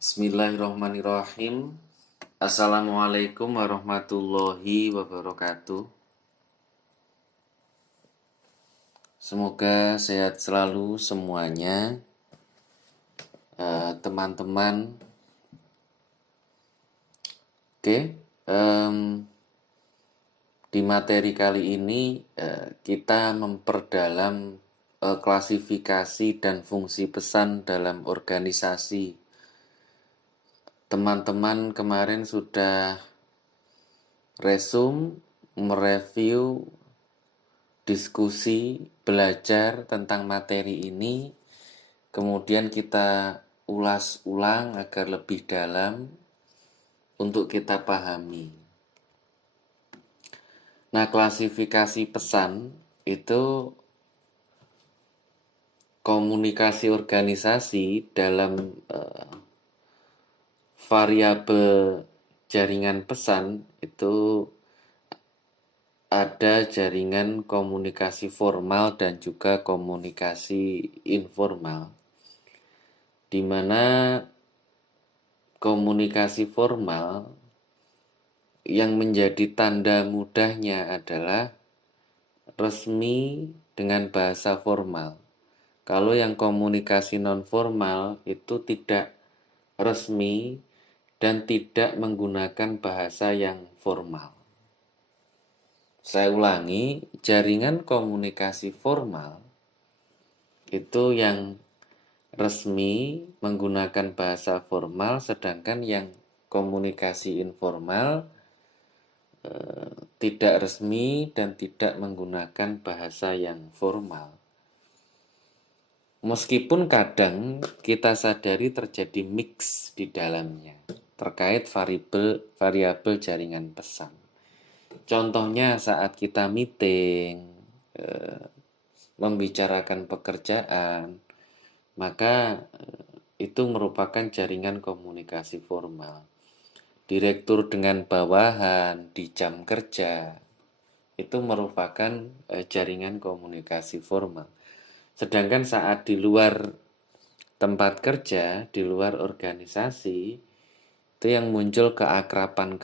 Bismillahirrahmanirrahim. Assalamualaikum warahmatullahi wabarakatuh. Semoga sehat selalu semuanya, teman-teman. Oke, di materi kali ini kita memperdalam klasifikasi dan fungsi pesan dalam organisasi. Teman-teman kemarin sudah mereview, diskusi, belajar tentang materi ini. Kemudian kita ulas ulang agar lebih dalam untuk kita pahami. Nah, klasifikasi pesan itu komunikasi organisasi dalam variabel jaringan pesan itu ada jaringan komunikasi formal dan juga komunikasi informal, di mana komunikasi formal yang menjadi tanda mudahnya adalah resmi dengan bahasa formal. Kalau yang komunikasi non-formal itu tidak resmi dan tidak menggunakan bahasa yang formal. Saya ulangi, jaringan komunikasi formal itu yang resmi menggunakan bahasa formal, sedangkan yang komunikasi informal tidak resmi dan tidak menggunakan bahasa yang formal. Meskipun kadang kita sadari terjadi mix di dalamnya terkait variabel jaringan pesan. Contohnya saat kita meeting, membicarakan pekerjaan, maka itu merupakan jaringan komunikasi formal. Direktur dengan bawahan di jam kerja, itu merupakan jaringan komunikasi formal. Sedangkan saat di luar tempat kerja, di luar organisasi, itu yang muncul keakraban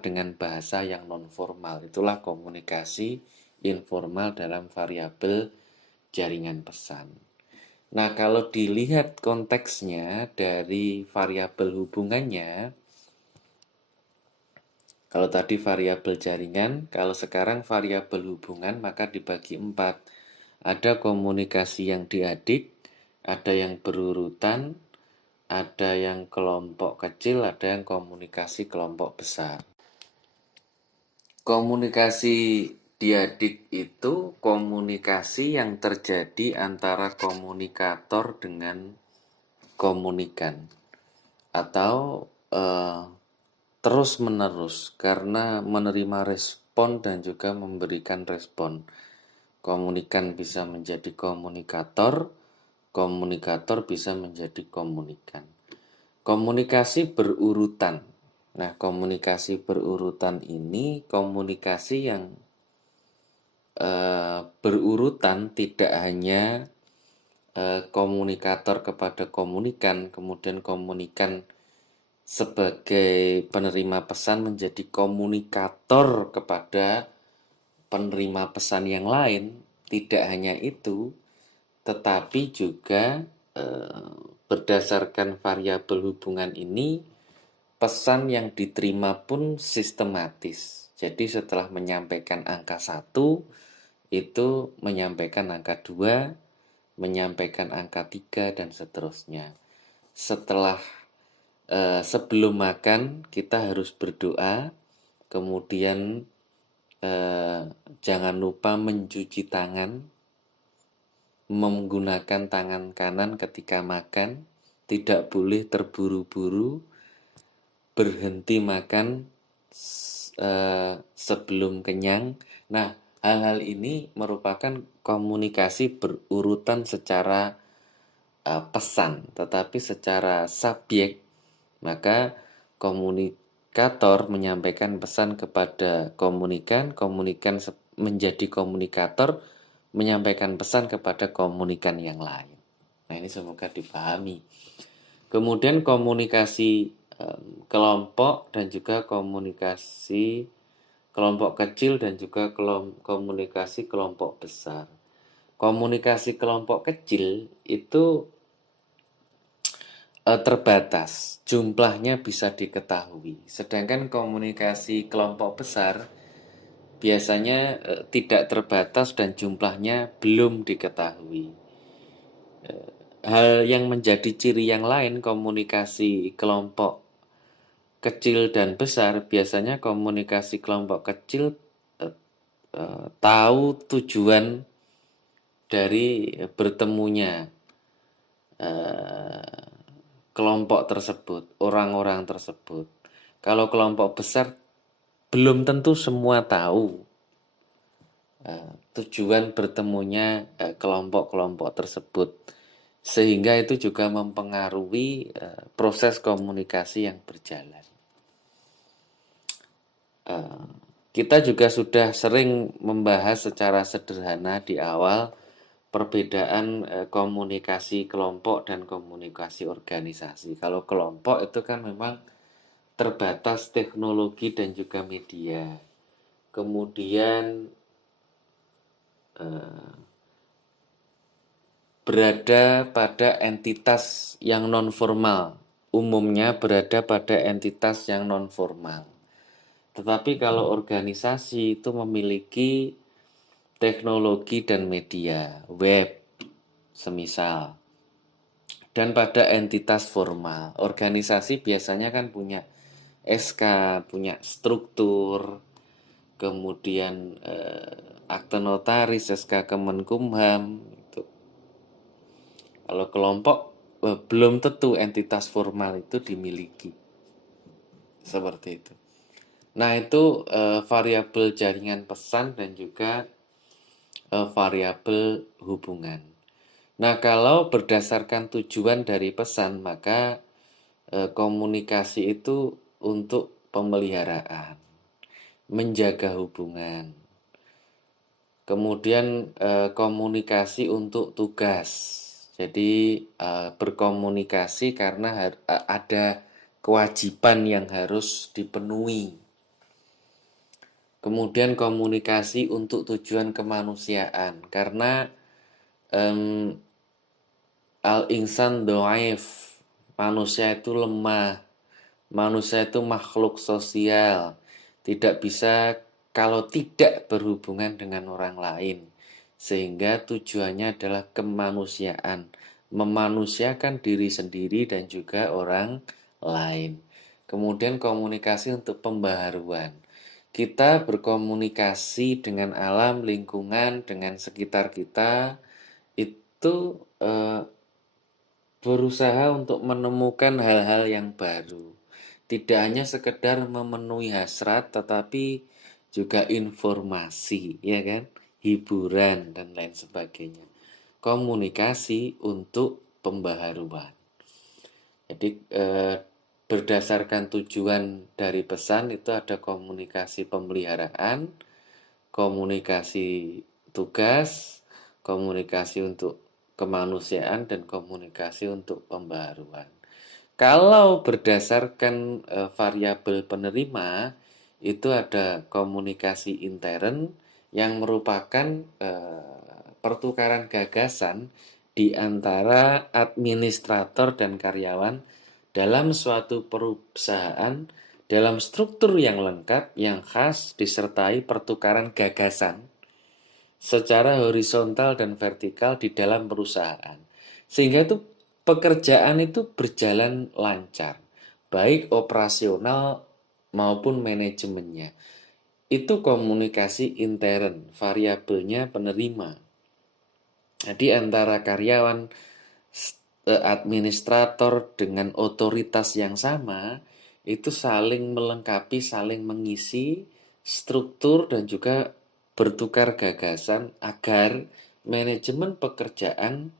dengan bahasa yang non-formal. Itulah komunikasi informal dalam variabel jaringan pesan. Nah, kalau dilihat konteksnya dari variabel hubungannya, kalau tadi variabel jaringan, kalau sekarang variabel hubungan, maka dibagi 4. Ada komunikasi yang diadik, ada yang berurutan, ada yang kelompok kecil, ada yang komunikasi kelompok besar. Komunikasi diadik itu komunikasi yang terjadi antara komunikator dengan komunikan, atau terus-menerus karena menerima respon dan juga memberikan respon. Komunikan bisa menjadi komunikator, komunikator bisa menjadi komunikan. Komunikasi berurutan. Nah, komunikasi berurutan ini komunikasi yang berurutan, tidak hanya komunikator kepada komunikan, kemudian komunikan sebagai penerima pesan menjadi komunikator kepada penerima pesan yang lain. Tidak hanya itu, tetapi juga berdasarkan variabel hubungan ini, pesan yang diterima pun sistematis. Jadi setelah menyampaikan angka 1, itu menyampaikan angka 2, menyampaikan angka 3, dan seterusnya. Setelah sebelum makan kita harus berdoa, kemudian jangan lupa mencuci tangan, menggunakan tangan kanan ketika makan, tidak boleh terburu-buru, berhenti makan sebelum kenyang. Nah, hal-hal ini merupakan komunikasi berurutan secara pesan, tetapi secara subjek, maka komunikator menyampaikan pesan kepada komunikan, komunikan menjadi komunikator, menyampaikan pesan kepada komunikan yang lain. Nah, ini semoga dipahami. Kemudian komunikasi kelompok dan juga komunikasi kelompok kecil dan juga komunikasi kelompok besar. Komunikasi kelompok kecil itu terbatas, jumlahnya bisa diketahui. Sedangkan komunikasi kelompok besar biasanya tidak terbatas dan jumlahnya belum diketahui. Hal yang menjadi ciri yang lain komunikasi kelompok kecil dan besar, biasanya komunikasi kelompok kecil tahu tujuan dari bertemunya kelompok tersebut, orang-orang tersebut. Kalau kelompok besar belum tentu semua tahu tujuan bertemunya kelompok-kelompok tersebut. Sehingga itu juga mempengaruhi proses komunikasi yang berjalan. Kita juga sudah sering membahas secara sederhana di awal perbedaan komunikasi kelompok dan komunikasi organisasi. Kalau kelompok itu kan memang terbatas teknologi dan juga media. Kemudian berada pada entitas yang non-formal. Umumnya berada pada entitas yang non-formal. Tetapi kalau organisasi itu memiliki teknologi dan media, web, semisal. Dan pada entitas formal, organisasi biasanya kan punya SK, punya struktur, kemudian akte notaris, SK Kemenkumham. Kalau kelompok belum tentu entitas formal itu dimiliki. Seperti itu. Nah, itu variabel jaringan pesan dan juga variabel hubungan. Nah, kalau berdasarkan tujuan dari pesan, maka komunikasi itu untuk pemeliharaan, menjaga hubungan. Kemudian komunikasi untuk tugas. Jadi berkomunikasi karena ada kewajiban yang harus dipenuhi. Kemudian komunikasi untuk tujuan kemanusiaan karena al-insan dhaif, manusia itu lemah, manusia itu makhluk sosial, tidak bisa kalau tidak berhubungan dengan orang lain. Sehingga tujuannya adalah kemanusiaan, memanusiakan diri sendiri dan juga orang lain. Kemudian komunikasi untuk pembaharuan. Kita berkomunikasi dengan alam, lingkungan, dengan sekitar kita, itu berusaha untuk menemukan hal-hal yang baru. Tidak hanya sekedar memenuhi hasrat, tetapi juga informasi, ya kan? Hiburan dan lain sebagainya. Komunikasi untuk pembaharuan. Jadi berdasarkan tujuan dari pesan itu ada komunikasi pemeliharaan, komunikasi tugas, komunikasi untuk kemanusiaan, dan komunikasi untuk pembaharuan. Kalau berdasarkan variabel penerima, itu ada komunikasi intern yang merupakan pertukaran gagasan di antara administrator dan karyawan dalam suatu perusahaan dalam struktur yang lengkap, yang khas, disertai pertukaran gagasan secara horizontal dan vertikal di dalam perusahaan. Sehingga itu pekerjaan itu berjalan lancar, baik operasional maupun manajemennya. Itu komunikasi intern, variabelnya penerima. Jadi antara karyawan administrator dengan otoritas yang sama itu saling melengkapi, saling mengisi struktur dan juga bertukar gagasan agar manajemen pekerjaan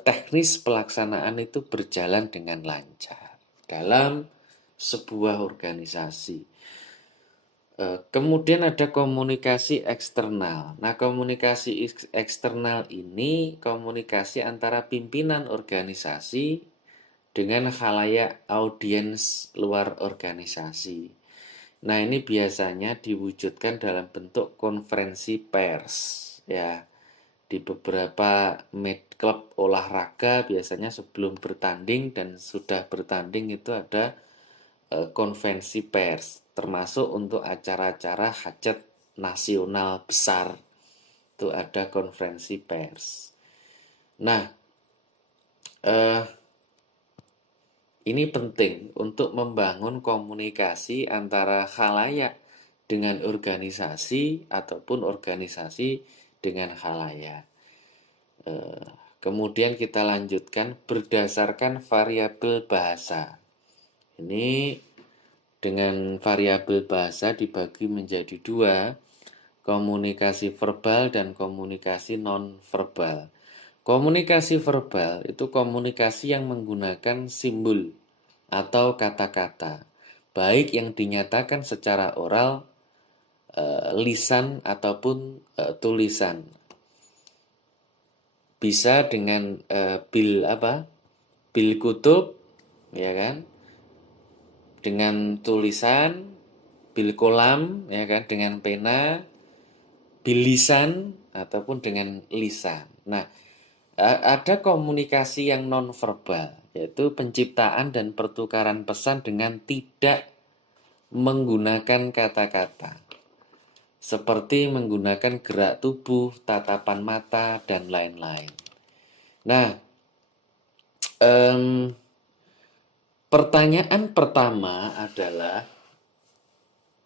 teknis pelaksanaan itu berjalan dengan lancar dalam sebuah organisasi. Kemudian ada komunikasi eksternal. Nah, komunikasi eksternal ini komunikasi antara pimpinan organisasi dengan khalayak audiens luar organisasi. Nah, ini biasanya diwujudkan dalam bentuk konferensi pers, ya. Di beberapa klub olahraga biasanya sebelum bertanding dan sudah bertanding itu ada konvensi pers, termasuk untuk acara-acara hajat nasional besar. Itu ada konferensi pers. Nah, eh, ini penting untuk membangun komunikasi antara khalayak dengan organisasi ataupun organisasi dengan khalayak. Kemudian kita lanjutkan berdasarkan variabel bahasa. Ini dengan variabel bahasa dibagi menjadi dua, komunikasi verbal dan komunikasi non-verbal. Komunikasi verbal itu komunikasi yang menggunakan simbol atau kata-kata, baik yang dinyatakan secara oral, lisan ataupun tulisan. Bisa dengan bil kutub, ya kan? Dengan tulisan, bil kolam, ya kan? Dengan pena, bil lisan ataupun dengan lisan. Nah, ada komunikasi yang nonverbal, yaitu penciptaan dan pertukaran pesan dengan tidak menggunakan kata-kata, seperti menggunakan gerak tubuh, tatapan mata, dan lain-lain. Nah, pertanyaan pertama adalah,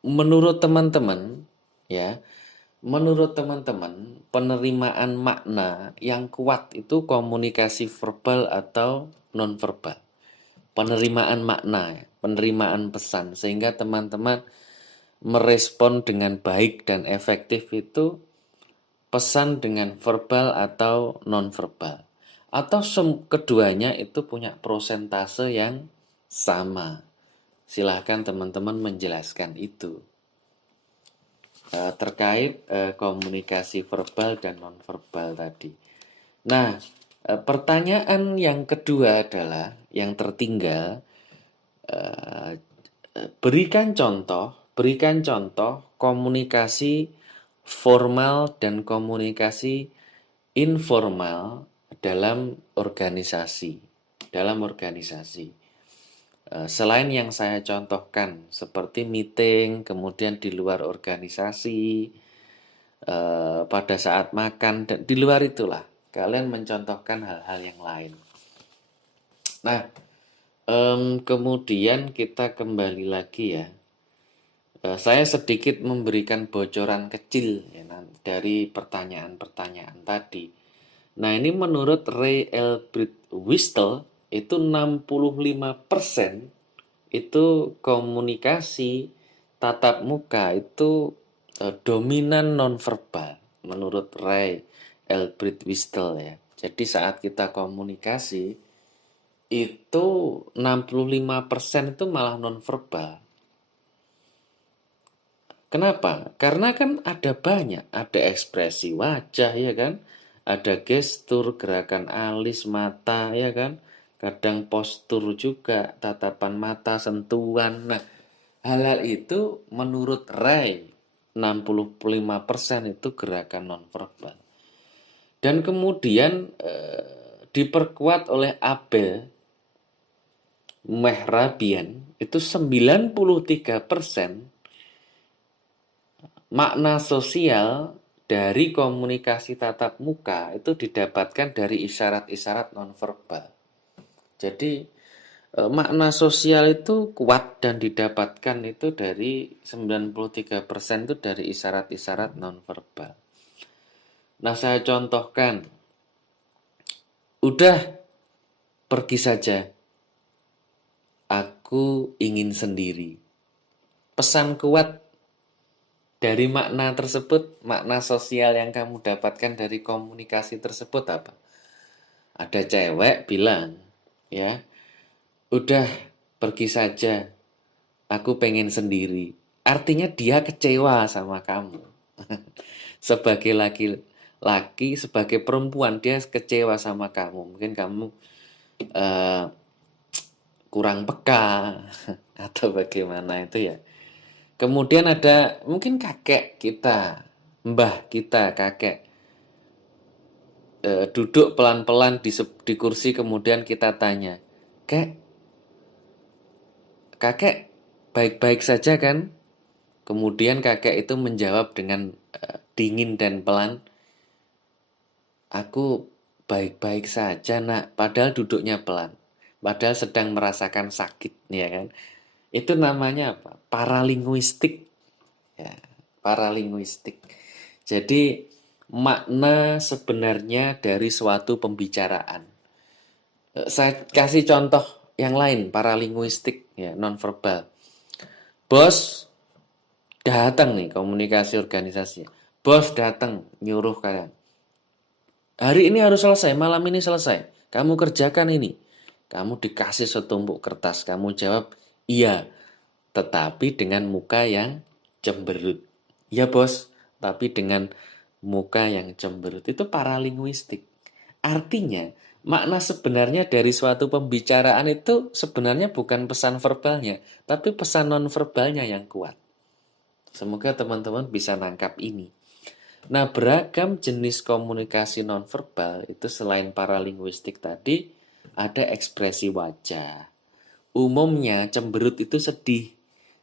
menurut teman-teman, ya, menurut teman-teman, penerimaan makna yang kuat itu komunikasi verbal atau nonverbal? Penerimaan makna, penerimaan pesan, sehingga teman-teman merespon dengan baik dan efektif itu pesan dengan verbal atau nonverbal. Atau keduanya itu punya prosentase yang sama. Silahkan teman-teman menjelaskan itu. Terkait komunikasi verbal dan nonverbal tadi. Nah, pertanyaan yang kedua adalah yang tertinggal, berikan contoh komunikasi formal dan komunikasi informal dalam organisasi. Selain yang saya contohkan seperti meeting, kemudian di luar organisasi, pada saat makan, dan di luar itulah kalian mencontohkan hal-hal yang lain. Nah, kemudian kita kembali lagi ya. Saya sedikit memberikan bocoran kecil ya, dari pertanyaan-pertanyaan tadi. Nah, ini menurut Ray Elbrit Wistel itu 65% itu komunikasi tatap muka itu dominan nonverbal menurut Ray Elbrit Wistel ya. Jadi saat kita komunikasi itu 65% itu malah nonverbal. Kenapa? Karena kan ada banyak, ada ekspresi wajah ya kan, ada gestur, gerakan alis, mata ya kan, kadang postur juga, tatapan mata, sentuhan. Nah, hal-hal itu menurut Ray 65% itu gerakan nonverbal. Dan kemudian diperkuat oleh Abel Mehrabian itu 93% makna sosial dari komunikasi tatap muka itu didapatkan dari isyarat-isyarat nonverbal. Jadi makna sosial itu kuat dan didapatkan itu dari 93% itu dari isyarat-isyarat nonverbal. Nah, saya contohkan. Udah, pergi saja. Aku ingin sendiri. Pesan kuat dari makna tersebut, makna sosial yang kamu dapatkan dari komunikasi tersebut apa? Ada cewek bilang, ya, udah pergi saja, aku pengen sendiri. Artinya dia kecewa sama kamu. Sebagai laki-laki, sebagai perempuan, dia kecewa sama kamu. Mungkin kamu kurang peka atau bagaimana itu ya. Kemudian ada mungkin kakek kita, mbah kita, kakek duduk pelan-pelan di kursi, kemudian kita tanya, kakek baik-baik saja kan? Kemudian kakek itu menjawab dengan dingin dan pelan, aku baik-baik saja nak, padahal duduknya pelan. Padahal sedang merasakan sakit, ya kan? Itu namanya apa? Paralinguistik. Ya, paralinguistik. Jadi makna sebenarnya dari suatu pembicaraan. Saya kasih contoh yang lain, paralinguistik ya, nonverbal. Bos datang nih, komunikasi organisasi. Bos datang nyuruh kalian. Hari ini harus selesai, malam ini selesai. Kamu kerjakan ini. Kamu dikasih setumpuk kertas, kamu jawab iya, tetapi dengan muka yang cemberut. Ya bos, tapi dengan muka yang cemberut. Itu paralinguistik. Artinya, makna sebenarnya dari suatu pembicaraan itu sebenarnya bukan pesan verbalnya, tapi pesan nonverbalnya yang kuat. Semoga teman-teman bisa nangkap ini. Nah, beragam jenis komunikasi nonverbal itu selain paralinguistik tadi, ada ekspresi wajah. Umumnya cemberut itu sedih,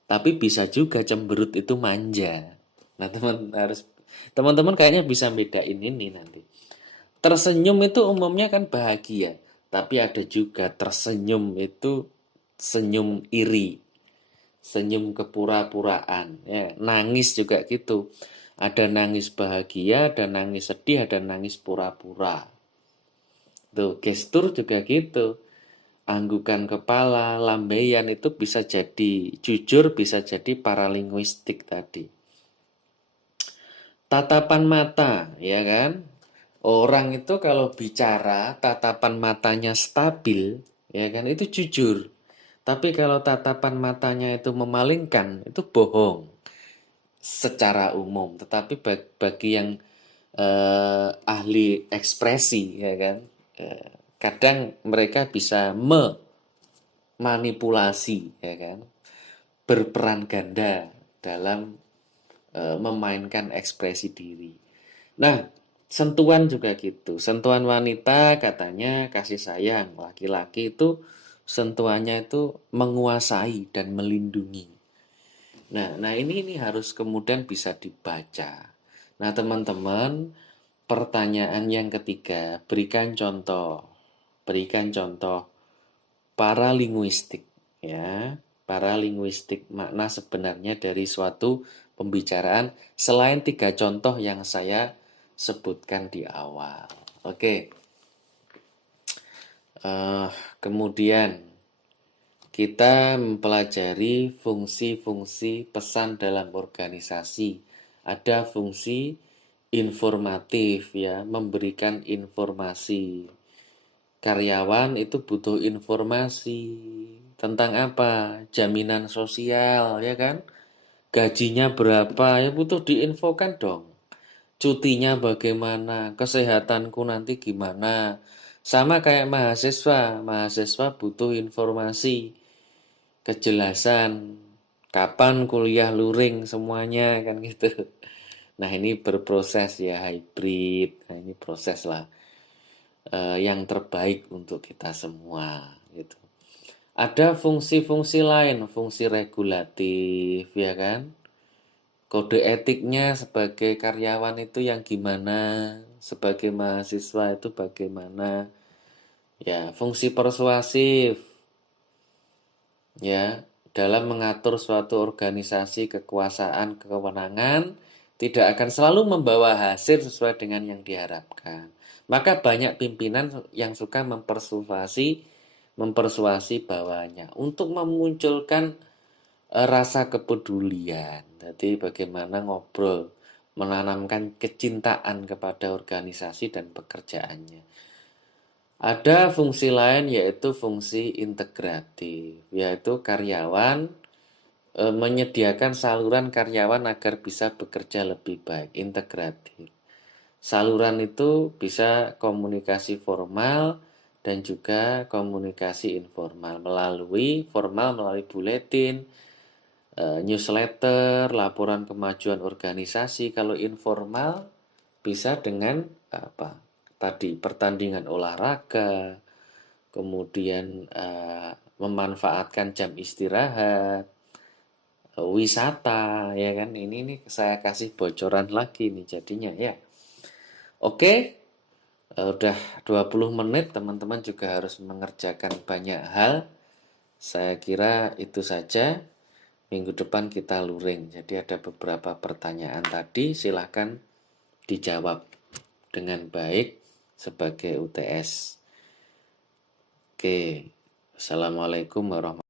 tapi bisa juga cemberut itu manja. Nah, teman-teman kayaknya bisa bedain ini nanti. Tersenyum itu umumnya kan bahagia, tapi ada juga tersenyum itu senyum iri, senyum kepura-puraan, ya. Nangis juga gitu. Ada nangis bahagia, ada nangis sedih, ada nangis pura-pura. Tuh, gestur juga gitu. Anggukan kepala, lambaian itu bisa jadi jujur, bisa jadi paralinguistik tadi. Tatapan mata, ya kan? Orang itu kalau bicara, tatapan matanya stabil, ya kan? Itu jujur. Tapi kalau tatapan matanya itu memalingkan, itu bohong secara umum. Tetapi bagi yang ahli ekspresi, ya kan? Kadang mereka bisa memanipulasi, ya kan? Berperan ganda dalam memainkan ekspresi diri. Nah, sentuhan juga gitu. Sentuhan wanita katanya kasih sayang, laki-laki itu sentuhannya itu menguasai dan melindungi. Nah ini harus kemudian bisa dibaca. Nah, teman-teman, pertanyaan yang ketiga, berikan contoh. Berikan contoh paralinguistik, ya. Paralinguistik makna sebenarnya dari suatu pembicaraan selain 3 contoh yang saya sebutkan di awal. Oke. Kemudian kita mempelajari fungsi-fungsi pesan dalam organisasi. Ada fungsi informatif, ya, memberikan informasi. Karyawan itu butuh informasi tentang apa? Jaminan sosial, ya kan? Gajinya berapa? Ya butuh diinfokan dong. Cutinya bagaimana? Kesehatanku nanti gimana? Sama kayak mahasiswa. Mahasiswa butuh informasi, kejelasan, kapan kuliah luring semuanya kan gitu. Nah, ini berproses ya, hybrid. Nah, ini proses lah yang terbaik untuk kita semua gitu. Ada fungsi-fungsi lain, fungsi regulatif, ya kan? Kode etiknya sebagai karyawan itu yang gimana, sebagai mahasiswa itu bagaimana. Ya, fungsi persuasif, ya, dalam mengatur suatu organisasi, kekuasaan, kewenangan, tidak akan selalu membawa hasil sesuai dengan yang diharapkan. Maka banyak pimpinan yang suka mempersuasi bawahnya untuk memunculkan rasa kepedulian. Jadi bagaimana ngobrol, menanamkan kecintaan kepada organisasi dan pekerjaannya. Ada fungsi lain yaitu fungsi integratif, yaitu karyawan menyediakan saluran karyawan agar bisa bekerja lebih baik, integratif. Saluran itu bisa komunikasi formal dan juga komunikasi informal melalui buletin, newsletter, laporan kemajuan organisasi. Kalau informal bisa dengan apa? Tadi pertandingan olahraga, kemudian memanfaatkan jam istirahat, wisata, ya kan? Ini nih saya kasih bocoran lagi nih jadinya ya. Oke, udah 20 menit, teman-teman juga harus mengerjakan banyak hal. Saya kira itu saja. Minggu depan kita luring. Jadi ada beberapa pertanyaan tadi, silahkan dijawab dengan baik sebagai UTS. Oke, Assalamualaikum warahmatullahi wabarakatuh.